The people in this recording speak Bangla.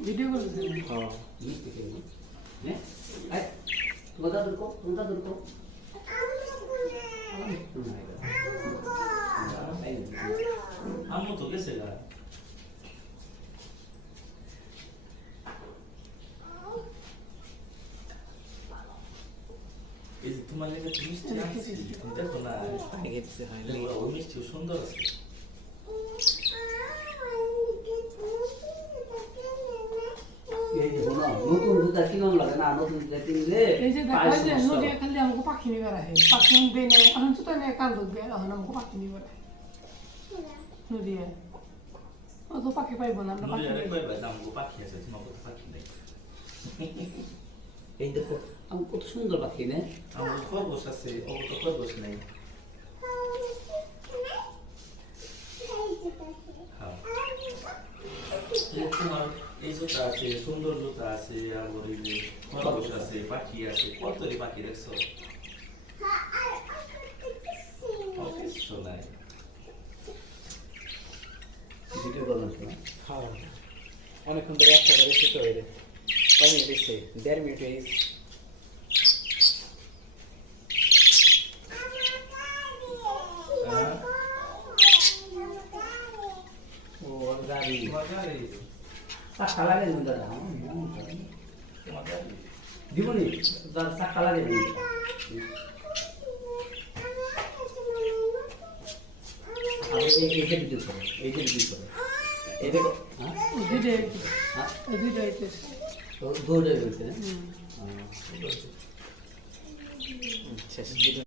ভিডিও করতেছেন? হ্যাঁ মিষ্টি খেয়ে হ্যাঁ আয় তোমরা দূর কো আম্মু তো গেছে গা এই যে তোমার লেগে মিষ্টি আনছি দেখো না আগে দিতে হয় না। দেখো ওই মিষ্টি সুন্দর আছে এই যে শোনো নতুন জুতা কিনম লাগে না নতুন জুতা কিনলে এই যে দেখা পায়ের যায় সমস্যা নদী হয়। খালি আমাকে পাখি নিবার আহে পাখি আনবে না এখন তো তাই কান্দ দিয়ে এখন আমাকে পাখি নিবার আহে নদী ও তো পাখি পাইব না আমরা নুরি পাখি আরে পাইব। কই ভাই আমগো পাখি আছে তোমার কত পাখি নেই এই দেখো আমি কত সুন্দর পাখি না আমার খরগোশ আছে ও তো খরগোশ নেই হ্যাঁ এই তোমার এই জুতা আছে সুন্দর জুতা আছে আর এই যে খরগোশ আছে পাখি আছে কতরি পাখি দেখছো কিছু নাই ভিডিও করলাম শোনো হ্যাঁ অনেকক্ষণ ধরে একটা করে শুট হয়ে যায় কয় মিনিট হয়েছে 1.5 মিনিট হয়েছে হ্যাঁ ও গাড়ি তোমার গাড়ি চাকা লাগে না দাদা তোমার গাড়ি দিবনি তার চাকা লাগে না আর এইটা দিতে হবে এইটা দিতে হবে এই দেখো হ্যাঁ এই দুইটা হইতেছে তো দৌড়ে গেছে না হুম হ্যাঁ শেষ